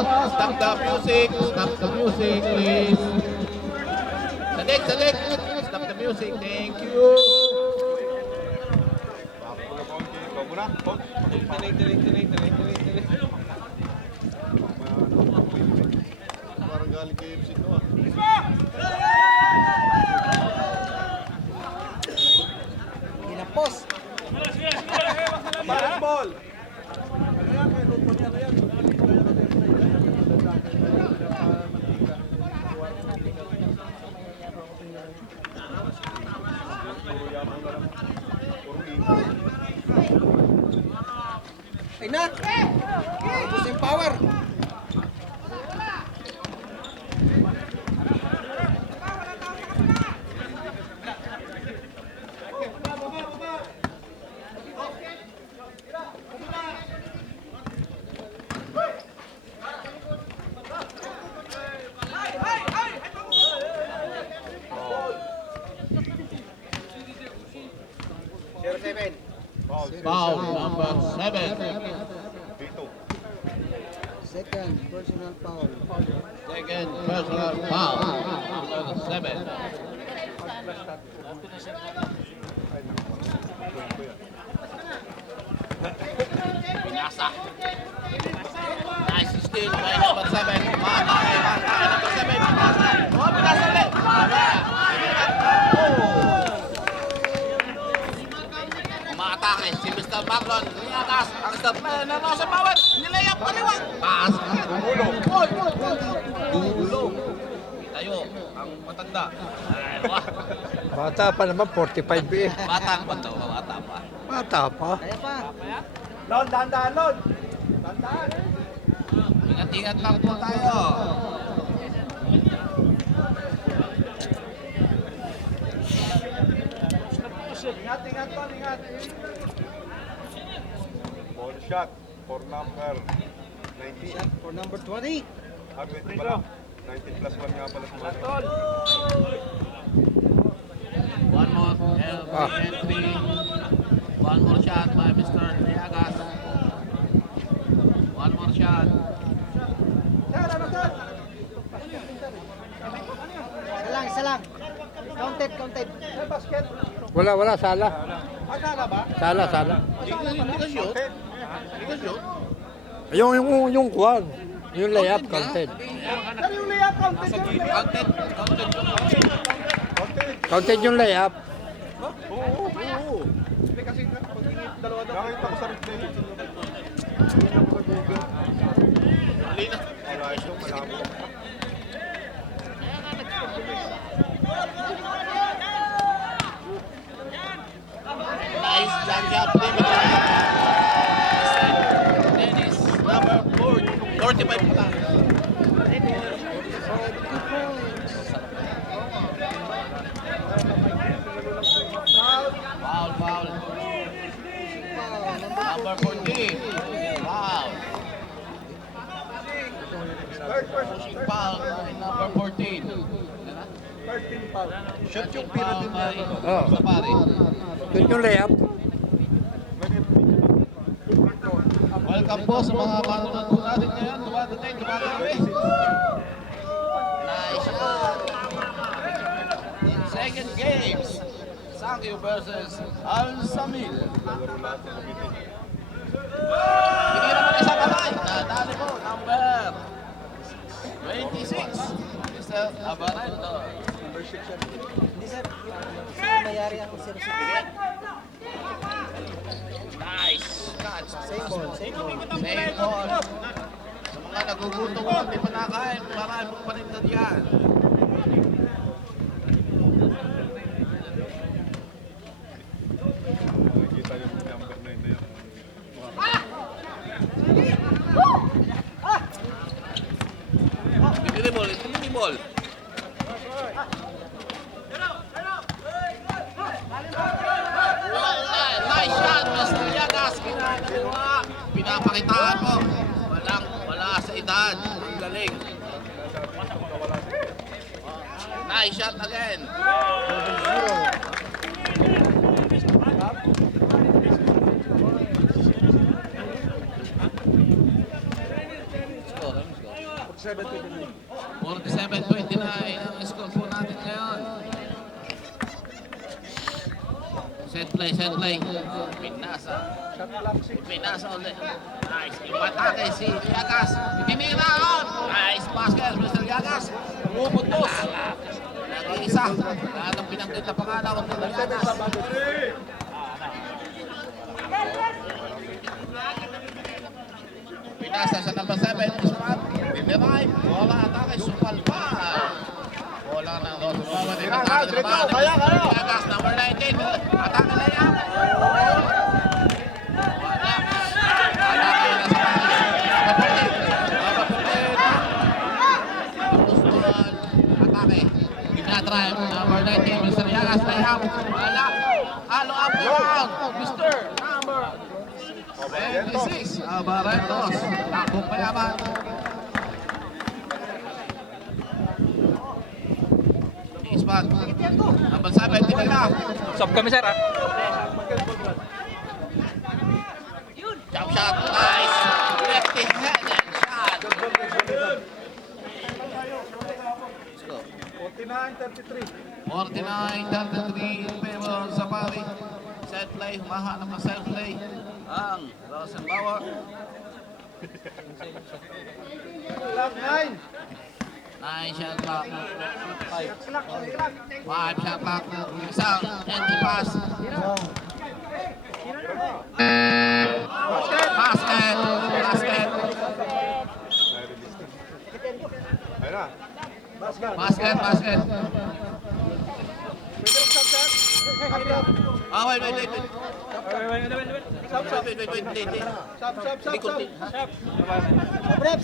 Stop the music. Stop the music, please. Sadik, sadik. Stop the music. Thank you. Parang galing kay FC to ah. Kinapos. Ball! Ay na! Ubus yung power. Foul number 7. Dito. Second personal foul. Second personal foul. Number 7. Pinasa. Nice steal by number 7. Matay number 7. Oh, pinasa ulit. Umaatake si Mr. Marlon. Niatas ang stop player na nasa power. Nilayap kaliwa. Taas. Gulo. Tayo ang matanda. Ay, wah. Bata pa naman, 45 eh. Bata pa to. Bata pa. Bata pa. Kaya pa. Lon, dandaan, Lon! Dandaan! Ingat-ingat lang po tayo. Ingat, ingat, Lon, ingat! Ball shot for number 19. Shot for number 20. 20 pala. 19 plus 1 nga pala sa mga. One more entry. One more shot by Mr. Diagas. One more shot. Isa lang. Counted, counted. Wala, sala. Sala. Hindi ka shoot. Hindi ka shoot. Yung kwan. Yung layup, counted. Counted. Counted yung layup. Oo. Hindi kasi pag dalawa nakita ko sa replay. Lina. Wala ito, malabo. Nice jump shot. Dennis, number 4. 45 pa lang. Foul. Number 14. Wow. Pushing foul by number 14. 13 foul. Shot yung Foul pira din by niya. sa pare. Yun yung layup. Welcome po sa mga manonood po natin ngayon. Dumadating. Nice shot. In second games, Sangyo versus Al Samil. Hindi naman isang kamay. Nadali po, number 26. Mr. Abaraldo. Number 6 yan. Hindi sir. Yung mayari ang 0-6. Nice catch. Same ball. Same ball. Sa mga nagugutom at di pa nakain, marami pong paninda diyan. Makikita yung number 9 na yan. Hindi ball. Nice shot, Mr. Yagas. Ginagawa. Pinapakitaan mo. Wala sa edad. Ang galing. Nice shot again. Score. 47-29. 47-29 ang score po natin ngayon. Set play, set play. Pinasa. Shot clock 6. Pinasa ulit. Nice. Imatake si Yagas. Tiniraon. Nice basket, Mr. Yagas. Pumuputos. Nag-iisa. Lahat ng pinanggit na pangalan ko Mr. Yagas. Pinasa sa number 7. Ismat. Diniray. Bola atake. Supalpal. Bola ng Rosa Baba. Dinatake na ba? Yagas, number 19. Atake na yan. Drive, number 19, Mr. Yagas, layup, wala, halo up down, Mr. number 26, Barretos, takbo payaman. Ispat, number 7, tinira. Sub kami sir ah. Jump shot, nice, left-handed shot. 49-33. 49-33 in favor of Zapari. Set play, humahanap ng set play ang Rosenbauer. Clock 9. 9 shot clock. 5 shot clock. Isang empty pass. Basket. Basket. Ayun na. Basket. Basket. Basket. Pwede yung shot. Ah, wait. Sub. Likod din.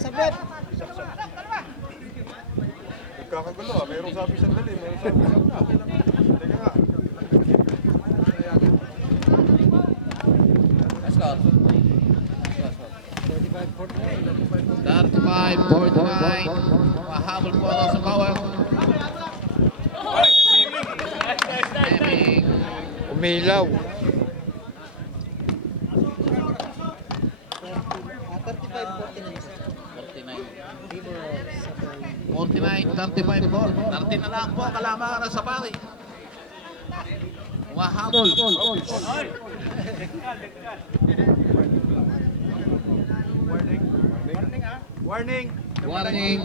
Sabrep. Kakagulo ah. Mayroong sabi sandali. Mayroong sabi sandali. Teka nga. Let's go. 35-49. Mahabol po ang Rosenbauer. Umilaw. 49-35 po. 30 na lang po kalamangan ng Zapari. Mahabol. Warning. Warning.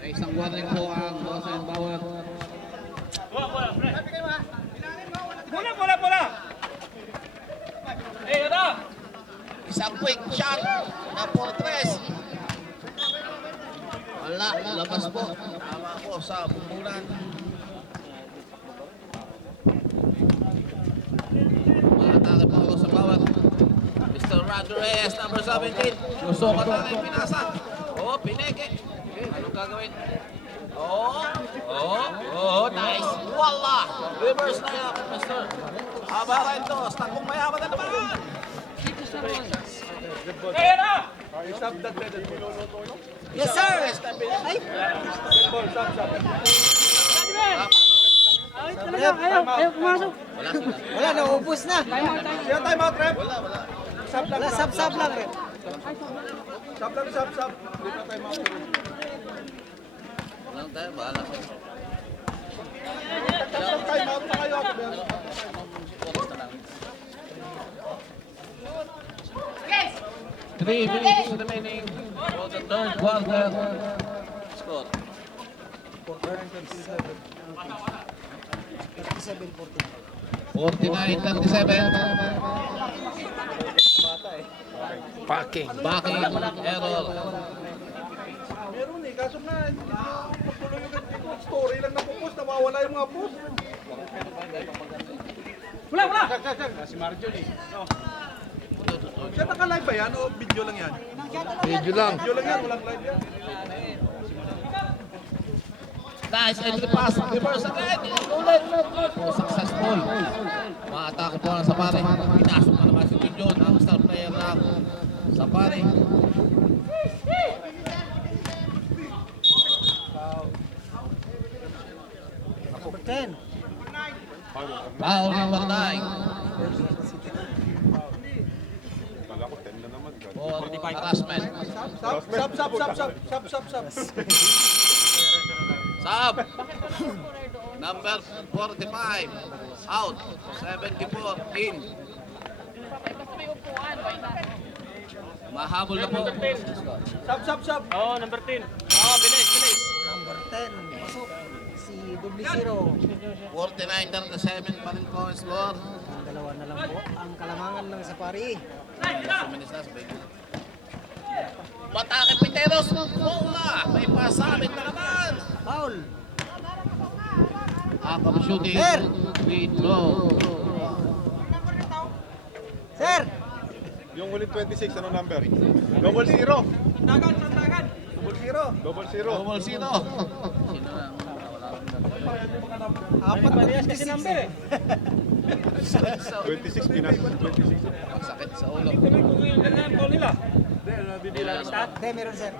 May isang warning po ang Rosenbauer. Bola. Eh, ano? Isang quick shot na 4-3. Wala, labas po. Tama po sa bumbulan. Maatake po ako sa bawat. Mr. Roger Reyes, number 17. Gusto ko na rin pinasa. Oh, pineke. Anong gagawin? Nice. Wala. Reverse na yan, Mr. Abarentos. Takbong mayaman na naman. Eh, ano? You stop that headed. Yes, sir. Ay, Good ball. Stop. ayaw pumasok. Wala, naubos na. Siya time out, rep. Wala. Sub lang. Wala, sab lang rin. Sub. Dito na time out. Walang tayo, bahala ko. Time out na kayo. Focus na lang. 3 minutes remaining for the third quarter. Score. 49-37. Packing. Backing error. Meron eh. Kaso na, hindi ko pagtuloy yung story lang na post. Nawawala yung mga post. Wala. Si Marjon eh. Siya naka-live ba yan o video lang yan? Video lang. Video lang yan, walang live yan. Nice entry pass. Reverse again. Ulit. Oh, successful. Maatake po ng Zapari. Pinasok na naman si Junjun. Ang star player ng Zapari. Number 10. Foul number 9. Kala ko 10 na naman. For harassment. Sub. Sub. Number 45. Out. 74 in. Mahabol na po. Sub. Oo, number 10. Bilis. Number 10. Pasok. Si Dublicero. 49-37 pa rin po ang score. Ang dalawa na lang po. Ang kalamangan ng Safari. Matake Piteros. Bola. May pasabit na naman. Foul. Out of shooting. Sir. Free throw. Sir! Yung huling 26, ano number? Double zero. Tandagan. Double zero. Double zero. Apat na Parehas kasi 56 number eh. eh. 26, pinas 26. Sakit sa ulo. Ito may kung yung ganda yung ball nila. Hindi, meron sir.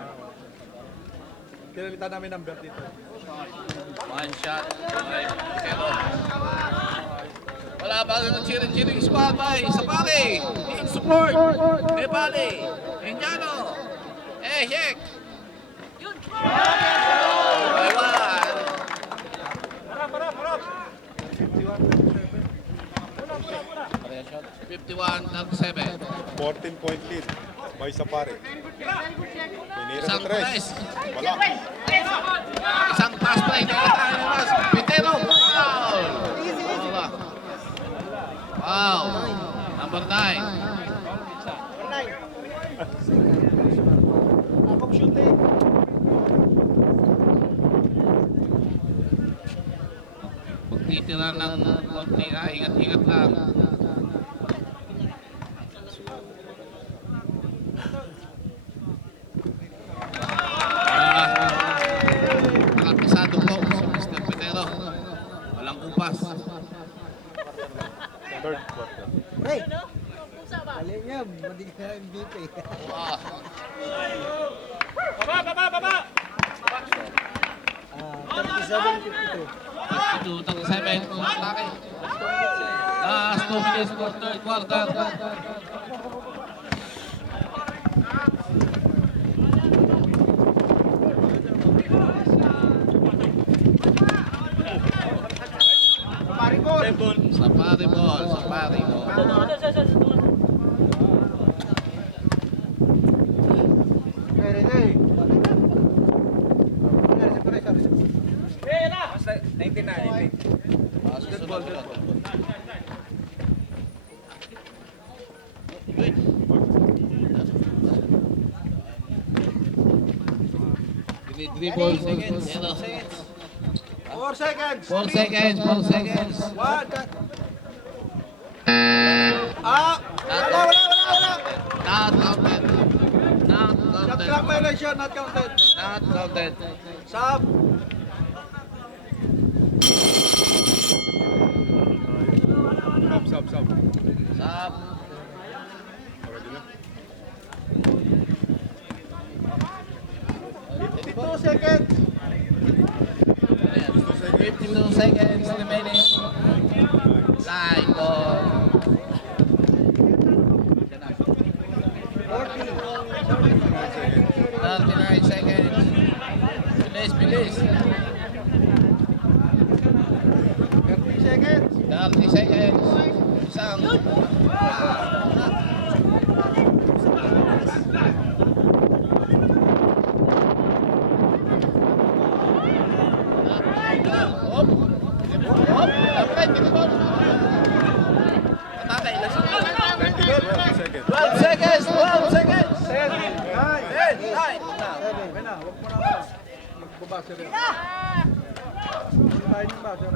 Kinalita namin number dito. One shot. Pero wala ba ng cheering squad by Safari. In support. Debali. Indiano. Ehek. Iwan. Harap. 51-7. 14-point lead. May Safari. Pinira sa Isang tres. press. Wala. Isang pass play na mas. Pitero. Foul. Wala. Wow. Number 9. Akong shooting. Pagtitira ng konti. Ingat lang. Nakakasado po si Mr. Pitero. Walang kumpas. Third quarter. Hey! Galing niya, madi ka MVP. Wow. Baba. 37-52. 52-37. Laki. Last 2 minutes for third quarter. Safari ball. Basketball. Dribble. 4 seconds. 4 seconds. One. Wala. Not counted. Shot clock violation, not counted. Not counted. Sub. Sub. Sub. 52 seconds. 52 seconds remaining. Line ball. 39 seconds. Bilis. 30 seconds. 30 seconds. Isang. Tatay, ilan sa 12 seconds. 12 seconds. 10, 9, 9. Wag na, wag mo na. Magbabasa rin. Tayo yung basa.